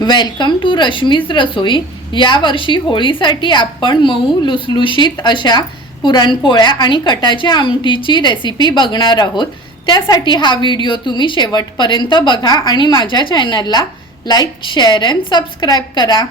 Welcome to Rashmi's रसोई. यावर्षी होळीसाठी आपण मऊ लुसलुशीत अशा पुरणपोळ्या आणि कटाच्या आमटीची रेसिपी बघणार आहोत. त्यासाठी हा व्हिडिओ तुम्ही शेवटपर्यंत बघा आणि माझ्या चॅनलला लाईक शेअर अँड सबस्क्राईब करा.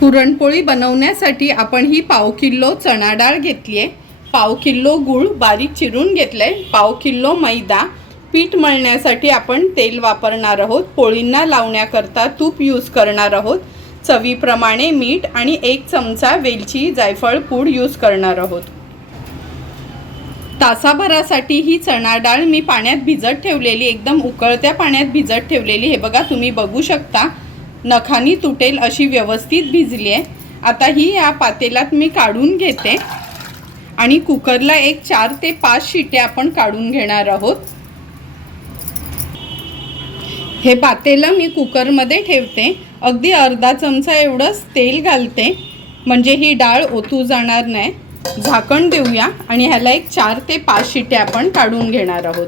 पुरणपोळी बनवण्यासाठी आपण ही पाव किलो चणा डाळ घेतली आहे पाव किलो गूळ बारीक चिरून घेतलं आहे पाव किलो मैदा. पीठ मळण्यासाठी आपण तेल वापरणार आहोत. पोळींना लावण्याकरता तूप यूज करणार आहोत. चवीप्रमाणे मीठ आणि एक चमचा वेलची जायफळ पूड यूज करणार आहोत. तासाभरासाठी ही चणा डाळ मी पाण्यात भिजत ठेवलेली एकदम उकळत्या पाण्यात भिजत ठेवलेली. हे बघा तुम्ही बघू शकता. नखानी तुटेल अशी व्यवस्थित भिजली आहे. आता ही या पातेलात मी काढून घेते. आणि कुकरला एक चार ते पाच शिट्या आपण काढून घेणार आहोत. हे पातेलं मी कुकरमध्ये ठेवते. अगदी अर्धा चमचा एवढंच तेल घालते. म्हणजे ही डाळ ओतू जाणार नाही. झाकण देऊया आणि ह्याला एक चार ते पाच शिट्या आपण काढून घेणार आहोत.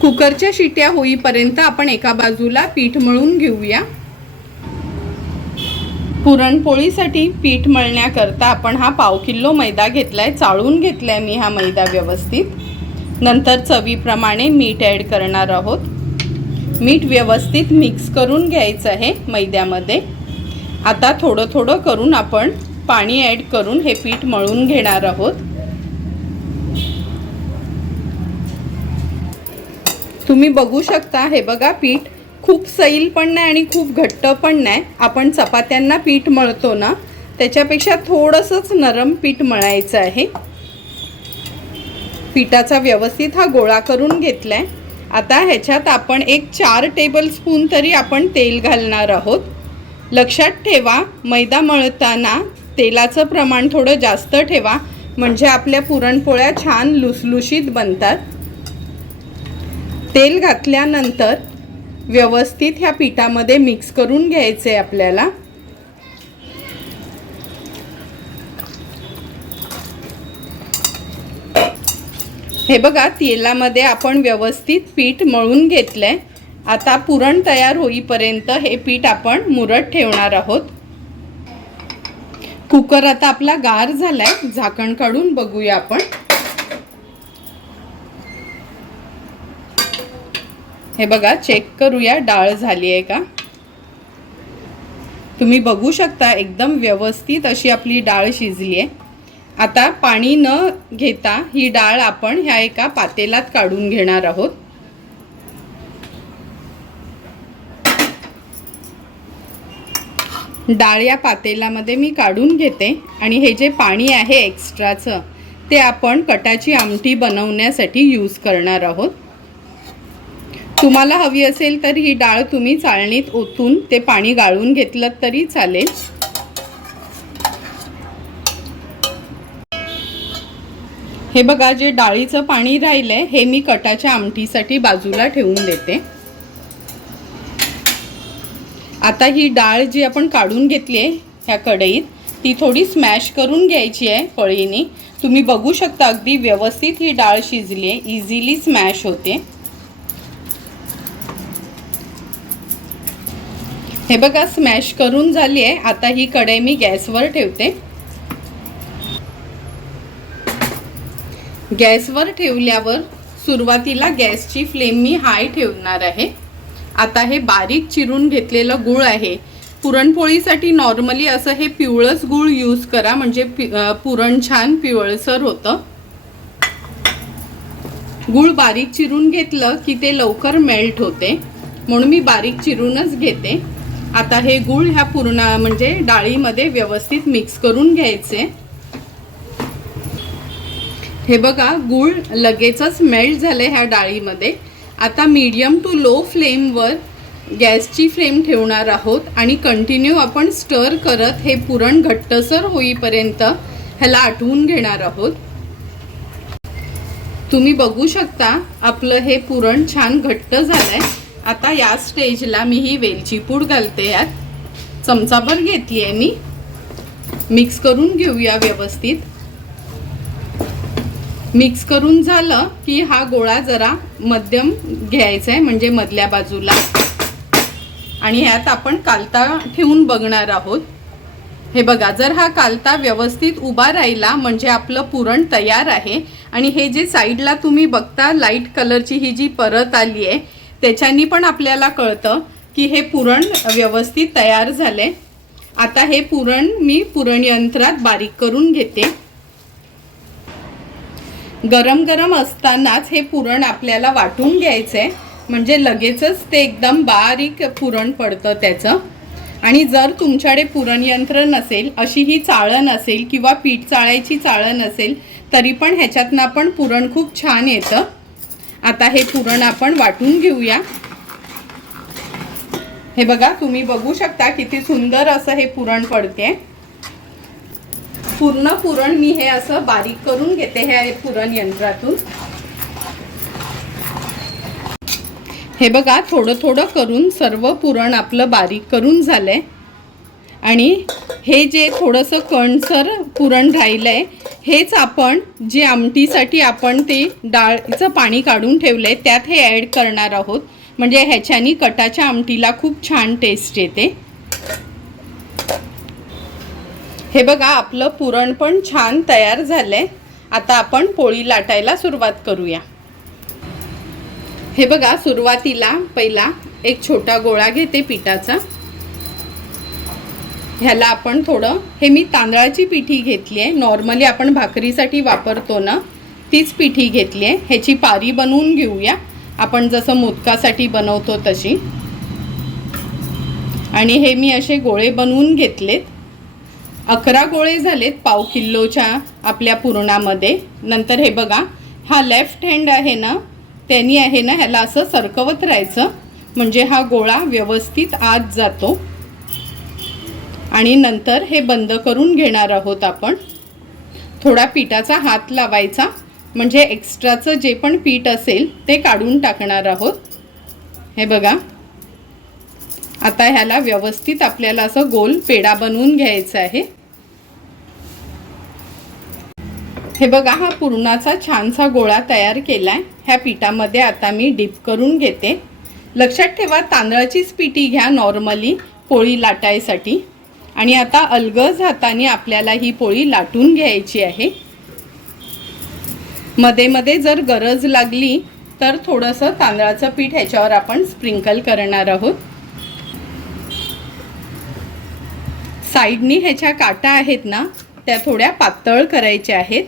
कुकरच्या शिट्या होईपर्यंत आपण एका बाजूला पीठ मळून घेऊया. पुरणपोळीसाठी पीठ मळण्याकरता आपण हा पाव किलो मैदा घेतलाय. चाळून घेतलाय मी हा मैदा व्यवस्थित. नंतर चवीप्रमाणे मीठ ॲड करणार आहोत. मीठ व्यवस्थित मिक्स करून घ्यायचं आहे मैद्यामध्ये. आता थोडं थोडं करून आपण पाणी ॲड करून हे पीठ मळून घेणार आहोत. तुम्ही बघू शकता हे बघा पीठ खूप सैल पण नाही आणि खूप घट्ट पण नाही. आपण चपात्यांना पीठ मळतो ना त्याच्यापेक्षा थोडंसंच नरम पीठ मळायचं आहे. पिठाचा व्यवस्थित हा गोळा करून घेतला आहे आता ह्याच्यात आपण एक चार टेबल स्पून तरी आपण तेल घालणार आहोत. लक्षात ठेवा मैदा मळताना तेलाचं प्रमाण थोडं जास्त ठेवा म्हणजे आपल्या पुरणपोळ्या छान लुसलुशीत बनतात. तेल घातल्यानंतर व्यवस्थित ह्या पिठामध्ये मिक्स करून घ्यायचे आपल्याला. हे बघा तेलामध्ये आपण व्यवस्थित पीठ मळून घेतलंय. आता पुरण तयार होईपर्यंत हे पीठ आपण मुरत ठेवणार आहोत. कुकर आता आपला गार झालाय. झाकण काढून बघूया आपण. हे बघा चेक करूया डाळ झाली आहे का? तुम्ही बघू शकता एकदम व्यवस्थित अशी आपली डाळ शिजली आहे. आता पाणी न घेता ही डाळ आपण ह्या एका पातेलात काढून घेणार आहोत. डाळ या पातेलामध्ये मी काढून घेते आणि हे जे पाणी आहे एक्स्ट्राचं ते आपण कटाची आमटी बनवण्यासाठी यूज करणार आहोत. तुम्हाला हवी असेल तर ही डाळ तुम्ही चाळणीत ओतून ते पाणी गाळून घेतलं तरी चालेल. हे बघा जे डाळीचं पाणी राहिलंय हे मी कटाच्या आमटीसाठी बाजूला ठेवून देते. आता ही डाळ जी आपण काढून घेतली आहे ह्या कढईत ती थोडी स्मॅश करून घ्यायची आहे पळीने तुम्ही बघू शकता अगदी व्यवस्थित ही डाळ शिजली आहे इझिली स्मॅश होते. हे बघा स्मॅश करून झाली आहे. आता ही कढई मी गॅसवर ठेवते. गॅसवर ठेवल्यावर सुरुवातीला गॅसची फ्लेम मी हाय ठेवणार आहे. आता हे बारीक चिरून घेतलेलं गूळ आहे. पुरणपोळीसाठी नॉर्मली असं हे पिवळंच गूळ यूज करा म्हणजे पि पुरण छान पिवळसर होतं. गूळ बारीक चिरून घेतलं की ते लवकर मेल्ट होते. म्हणून मी बारीक चिरूनच घेते. आता हे गूळ ह्या पूर्ण म्हणजे डाळीमध्ये व्यवस्थित मिक्स करून घ्यायचे. हे बघा गूळ लगेचच मेल्ट झाले ह्या डाळीमध्ये. आता मीडियम टू लो फ्लेमवर गॅसची फ्लेम ठेवणार आहोत आणि कंटिन्यू आपण स्टर करत हे पुरण घट्टसर होईपर्यंत ह्याला आठवून घेणार आहोत. तुम्ही बघू शकता आपलं हे पुरण छान घट्ट झालं आहे आता या स्टेजला मी ही वेलची पूड घालते यात. चमचाभर घेतली आहे मी. मिक्स करून घेऊया व्यवस्थित. मिक्स करून झालं की हा गोळा जरा मध्यम घ्यायचा आहे म्हणजे मधल्या बाजूला. आणि ह्यात आपण कालता ठेवून बघणार आहोत. हे बघा जर हा कालता व्यवस्थित उभा राहिला म्हणजे आपलं पुरण तयार आहे. आणि हे जे साईडला तुम्ही बघता लाइट कलरची ही जी परत आली आहे त्याच्यानी पण आपल्याला कळतं की हे पुरण व्यवस्थित तयार झाले आता हे पुरण मी पुरण यंत्रात बारीक करून घेते. गरम गरम असतानाच हे पुरण आपल्याला वाटून घ्यायचं आहे म्हणजे लगेचच ते एकदम बारीक पुरण पडतं त्याचं. आणि जर तुमच्याकडे पुरणयंत्र नसेल अशी ही चाळण असेल किंवा पीठ चाळायची चाळण असेल तरी पण ह्याच्यातनं पण पुरण खूप छान येतं. आता हे पुरण आपण वाटून घेऊया. हे बघा तुम्ही बघू शकता किती सुंदर असं हे पुरण पडते पूर्ण पुरण मी हे असं बारीक करून घेते हे पुरण यंत्रातून. हे बघा थोडं थोडं करून सर्व पुरण आपलं बारीक करून झालंय. आणि हे जे थोडंसं कणसर पुरण राहिलं आहे हेच आपण जे आमटीसाठी आपण ते डाळीचं पाणी काढून ठेवलं आहे त्यात हे ॲड करणार आहोत. म्हणजे ह्याच्यानी कटाच्या आमटीला खूप छान टेस्ट येते. हे बघा आपलं पुरण पण छान तयार झालंय. आता आपण पोळी लाटायला सुरुवात करूया. हे बघा सुरुवातीला पहिला एक छोटा गोळा घेते पिठाचा. ह्याला आपण थोडं हे मी तांदळाची पिठी घेतली आहे. नॉर्मली आपण भाकरीसाठी वापरतो ना तीच पिठी घेतली आहे. ह्याची पारी बनवून घेऊया. आपण जसं मोदकासाठी बनवतो तशी. आणि हे मी असे गोळे बनवून घेतलेत. अकरा गोळे झालेत पाव किलोच्या आपल्या पुरणामध्ये. नंतर हे बघा हा लेफ्ट हँड आहे ना त्यांनी आहे ना ह्याला असं सरकवत राहायचं. म्हणजे हा गोळा व्यवस्थित आत जातो. आणि नंतर हे बंद करून घेणार आहोत आपण. थोडा पिठाचा हात लावायचा. म्हणजे एक्स्ट्राचं जे पण पीठ असेल ते काढून टाकणार आहोत. हे बघा. आता ह्याला व्यवस्थित आपल्याला असं गोल पेडा बनवून घ्यायचा आहे. हे बघा हा पुरणाचा छानसा गोळा तयार केला आहे ह्या पिठामध्ये आता मी डीप करून घेते. लक्षात ठेवा तांदळाचीच पिठी घ्या नॉर्मली पोळी लाटायसाठी. आणि आता अलगज हाताने आपल्याला ही पोळी लाटून घ्यायची आहे. मध्ये मध्ये जर गरज लागली तर थोडंसं तांदळाचं पीठ ह्याच्यावर आपण स्प्रिंकल करणार आहोत. साईडनी ह्याच्या काटा आहेत ना त्या थोड्या पातळ करायच्या आहेत.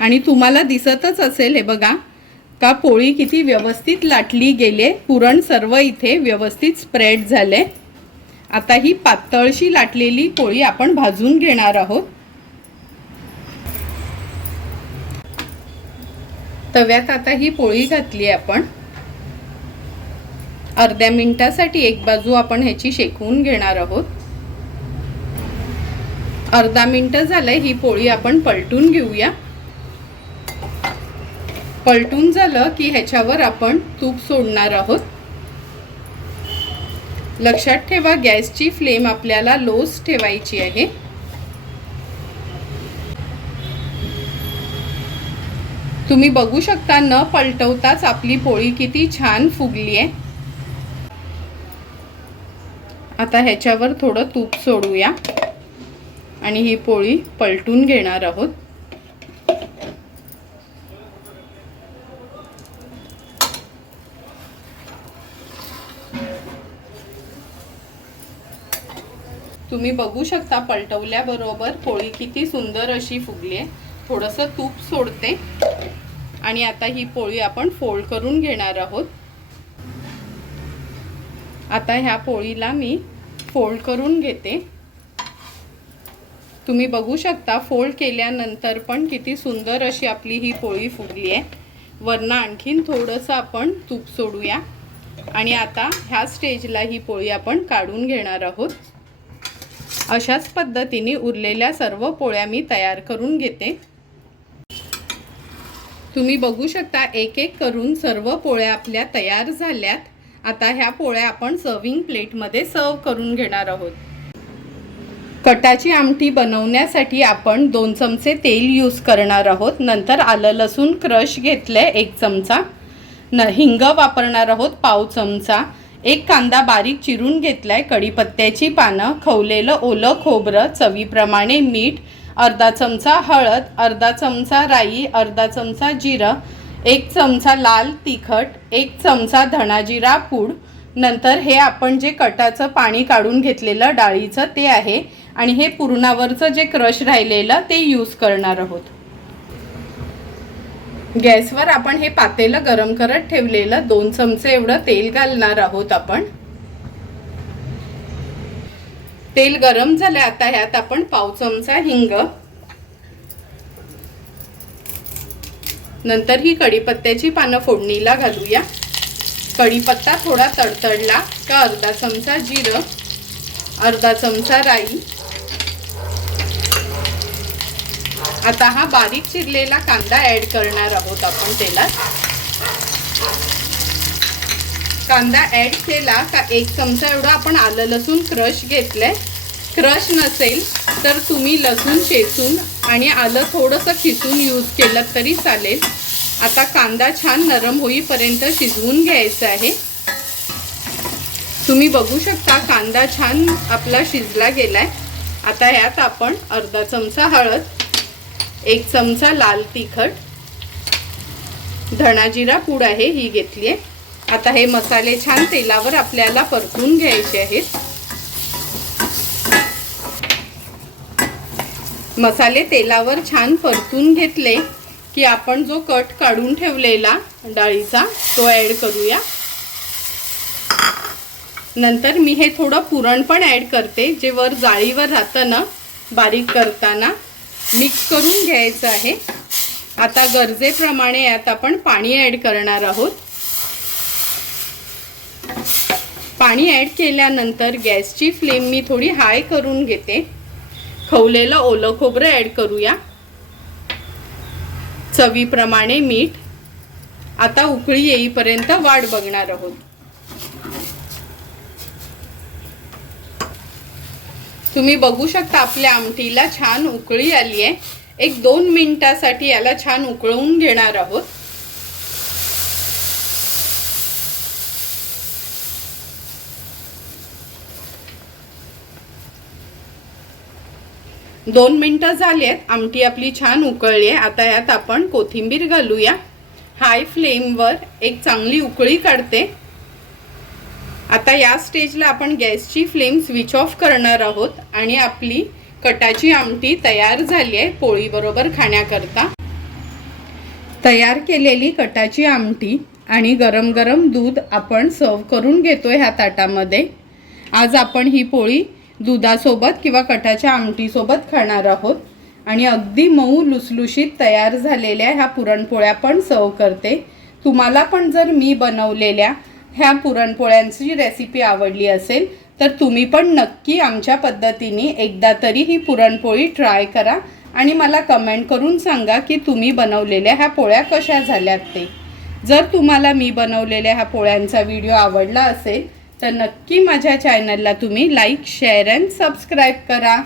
आणि तुम्हाला दिसतच असेल हे बघा का पोळी किती व्यवस्थित लाटली गेले पुरण सर्व इथे व्यवस्थित स्प्रेड झाले. आता ही पातळशी लाटलेली पोळी आपण भाजून घेणार आहोत. तव्यात आता ही पोळी घातली आपण. अर्ध्या मिनिटासाठी एक बाजू आपण ह्याची शेकवून घेणार आहोत. अर्धा मिनटं झालंय ही पोळी आपण पलटून घेऊया. पलटून झालं की ह्याच्यावर आपण तूप सोडणार आहोत. लक्षात ठेवा गॅसची फ्लेम आपल्याला लोच ठेवायची आहे. तुम्ही बघू शकता न पलटवताच आपली पोळी किती छान फुगली आहे. आता ह्याच्यावर थोडं तूप सोडूया. आणि ही पोळी पलटून घेणार आहोत. तुम्ही बघू शकता पलटवल्याबरोबर पोळी किती सुंदर अशी फुगली आहे. थोडंसं तूप सोडते. आणि आता ही पोळी आपण फोल्ड करून घेणार आहोत. आता ह्या पोळीला मी फोल्ड करून घेते. तुम्ही बघू शकता फोल्ड केल्यानंतर पण किती सुंदर अशी आपली ही पोळी फुगली आहे. वरनं आणखीन थोडंसं आपण तूप सोडूया. आणि आता ह्या स्टेजला ही पोळी आपण काढून घेणार आहोत. अशाच पद्धतीने उरलेल्या सर्व पोळ्या मी तयार करून घेते. तुम्ही बघू शकता एक एक करून सर्व पोळ्या आपल्या तयार झाल्यात. आता ह्या पोळ्या आपण सर्विंग प्लेटमध्ये सर्व करून घेणार आहोत. कटाची आमटी बनवण्यासाठी आपण दोन चमचे तेल यूज करणार आहोत. नंतर आलं लसूण क्रश घेतलं आहे एक चमचा. न हिंग वापरणार आहोत पाव चमचा. एक कांदा बारीक चिरून घेतलाय कढीपत्त्याची पानं खवलेलं ओलं खोबरं चवीप्रमाणे मीठ अर्धा चमचा हळद अर्धा चमचा राई अर्धा चमचा जिरं एक चमचा लाल तिखट एक चमचा धणाजिरा पूड. नंतर हे आपण जे कटाचं पाणी काढून घेतलेलं डाळीचं ते आहे आणि हे पुरणावरचं जे क्रश राहिलेलं ते यूज करणार आहोत. गॅसवर आपण हे पातेलं गरम करत ठेवलेलं दोन चमचे एवढं तेल घालणार आहोत आपण. तेल गरम झालं आता ह्यात आपण पाव चमचा हिंग. नंतर ही कढीपत्त्याची पानं फोडणीला घालूया. कढीपत्ता थोडा तडतडला का अर्धा चमचा जिरं अर्धा चमचा राई. आता हा बारीक चिरलेला कांदा ॲड करणार आहोत आपण तेलात. कांदा ॲड केला का एक चमचा एवढा आपण आलं लसूण क्रश घेतलंय. क्रश नसेल तर तुम्ही लसूण चेचून आणि आलं थोडंसं खिसून यूज केलं तरी चालेल. आता कांदा छान नरम होईपर्यंत शिजवून घ्यायचा आहे. तुम्ही बघू शकता कांदा छान आपला शिजला गेलाय. आता ह्यात आपण अर्धा चमचा हळद एक चमचा लाल तिखट. धणाजिरा पूड आहे ही घेतली आहे. आता हे मसाले छान तेलावर आपल्याला परतून घ्यायचे आहेत. मसाले तेलावर छान परतून घेतले की आपण जो कट काढून ठेवलेला डाळीचा तो ॲड करूया. नंतर मी हे थोडं पुरण पण ॲड करते जे वर जाळीवर राहतं ना बारीक करताना. मिक्स करून घ्यायचं आहे. आता गरजेप्रमाणे यात आपण पाणी ॲड करणार आहोत. पाणी ॲड केल्यानंतर गॅसची फ्लेम मी थोडी हाय करून घेते. खवलेलं ओलं खोबरं ॲड करूया. चवीप्रमाणे मीठ आता उकळी येईपर्यंत वाट बघणार आहोत. तुम्ही बघू शकता आपल्या आमटीला छान उकळी आली आहे. एक दोन मिनिटासाठी याला छान उकळवून घेणार आहोत. दोन मिनटं झाली आहेत. आमटी आपली छान उकळली आहे. आता यात आपण कोथिंबीर घालूया. हाय फ्लेमवर एक चांगली उकळी काढते. आता या स्टेजला आपण गॅसची फ्लेम स्विच ऑफ करणार आहोत आणि आपली कटाची आमटी तयार झाली आहे पोळीबरोबर खाण्याकरता. तयार केलेली कटाची आमटी आणि गरम गरम दूध आपण सर्व करून घेतोय ह्या ताटामध्ये. आज आपण ही पोळी दुधासोबत किंवा कटाच्या आमटीसोबत खाणार आहोत आणि अगदी मऊ लुसलुशीत तयार झालेल्या ह्या पुरणपोळ्या पण सर्व करते. तुम्हाला पण जर मी बनवलेल्या ह्या पुरणपोळ्यांची रेसिपी आवडली असेल तर तुम्ही पण नक्की आमच्या पद्धतीने एकदा तरी ही पुरणपोळी ट्राय करा आणि मला कमेंट करून सांगा की तुम्ही बनवलेल्या ह्या पोळ्या कशा झाल्यात ते. जर तुम्हाला मी बनवलेल्या ह्या पोळ्यांचा व्हिडिओ आवडला असेल तर नक्की माझ्या चॅनलला तुम्ही लाईक शेअर अँड सबस्क्राईब करा.